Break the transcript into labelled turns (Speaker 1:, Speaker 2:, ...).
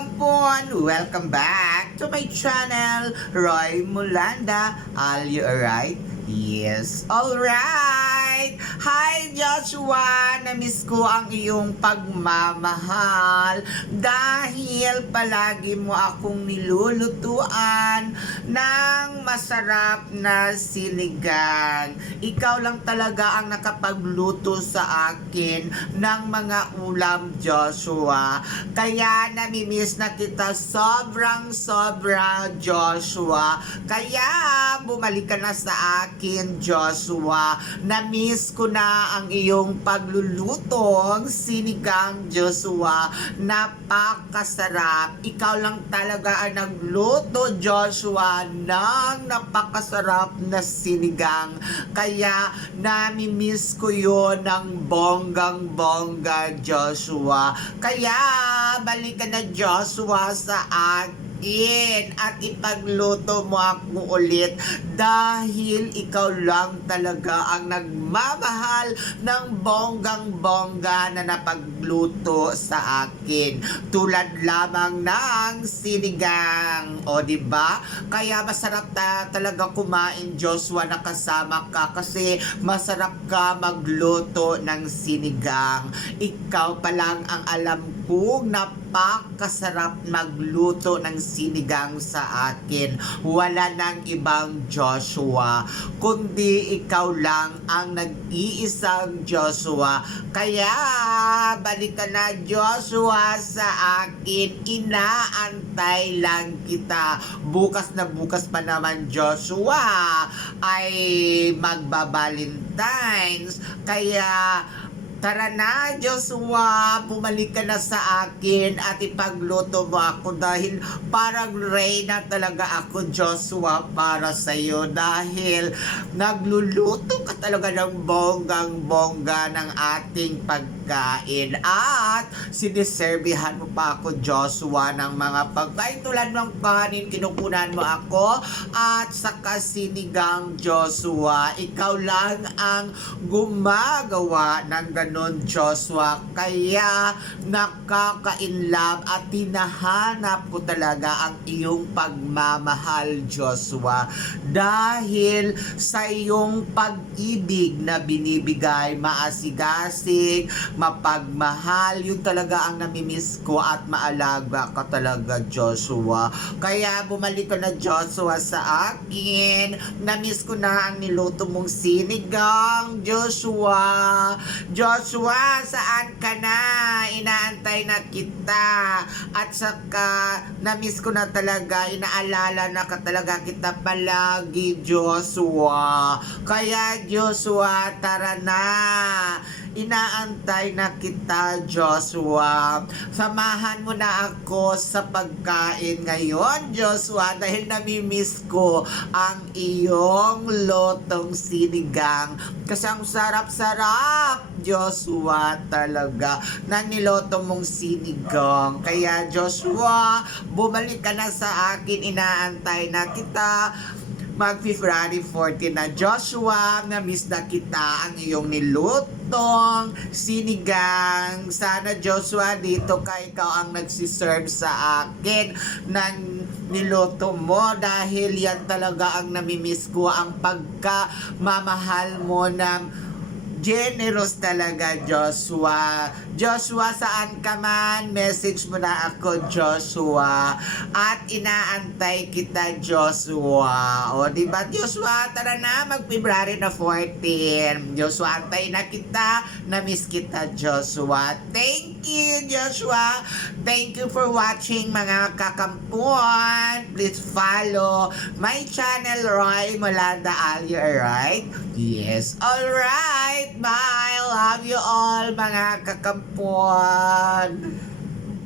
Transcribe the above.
Speaker 1: kakampon! Welcome back to my channel, Roy Mulanda. Are you alright? Yes, alright! Hi Joshua! Namiss ko ang iyong pagmamahal dahil palagi mo akong nilulutuan ng masarap na sinigang. Ikaw lang talaga ang nakapagluto sa akin ng mga ulam, Joshua. Kaya namimiss na kita sobrang sobra, Joshua. Kaya bumalik ka na sa akin, Joshua. Namiss ko na ang iyong paglulutong sinigang, Joshua. Napakasarap. Ikaw lang talaga ang nagluto, Joshua, ng napakasarap na sinigang. Kaya namimiss ko yon ng bonggang-bongga, Joshua. Kaya balik ka na, Joshua, sa akin at ipagluto mo ako ulit dahil ikaw lang talaga ang nagmamahal ng bonggang-bongga na napagluto sa akin. Tulad lamang ng sinigang o di ba? Kaya masarap ta talaga kumain Joshua na kasama ka kasi masarap ka magluto ng sinigang. Ikaw pa lang ang alam kong napakasarap magluto ng sinigang sa akin. Wala nang ibang Joshua, kundi ikaw lang ang nag-iisang Joshua. Kaya, balik na Joshua sa akin. Inaantay lang kita. Bukas na bukas pa naman Joshua ay magbabalintines. Kaya, Tara na, Joshua, bumalik ka na sa akin at ipagluto mo ako dahil parang reyna talaga ako, Joshua, para sa iyo dahil nagluluto ka talaga ng bonggang-bongga ng ating pagkain at siniserbihan mo pa ako, Joshua, ng mga pagkain tulad ng kanin, kinukunan mo ako at saka sinigang, Joshua. Ikaw lang ang gumagawa ng ganun, Joshua. Kaya nakaka-inlove at tinahanap ko talaga ang iyong pagmamahal, Joshua. Dahil sa iyong pag-ibig na binibigay, maasigasig, mapagmahal, yun talaga ang namimiss ko at maalaga ka talaga, Joshua. Kaya bumalik ka na, Joshua, sa akin. Namiss ko na ang niluto mong sinigang, Joshua. Joshua, saan ka na? Inaantay na kita. At saka, namiss ko na talaga, inaalala na ka talaga kita palagi, Joshua. Kaya, Joshua, tara na. Inaantay na kita, Joshua. Samahan mo na ako sa pagkain ngayon, Joshua, dahil namimiss ko ang iyong lotong sinigang. Kasi ang sarap-sarap, Joshua, talaga, na niloto mong sinigang. Kaya, Joshua, bumalik ka na sa akin, inaantay na kita mag February 14 na Joshua, na-miss na kita ang iyong nilutong sinigang. Sana Joshua, dito ka ikaw ang nagsiserve sa akin ng niluto mo dahil yan talaga ang namimiss ko ang pagkamamahal mo ng generous talaga, Joshua. Joshua, saan ka man? Message mo na ako, Joshua. At inaantay kita, Joshua. O, di ba, Joshua? Tara na, mag-February na 14. Joshua, antay na kita. Na-miss kita, Joshua. Thank you, Joshua. Thank you for watching, mga kakampuan. Please follow my channel, Roy Molanda Alio, alright? Yes, alright. Bye. Love you all, mga kakampuan.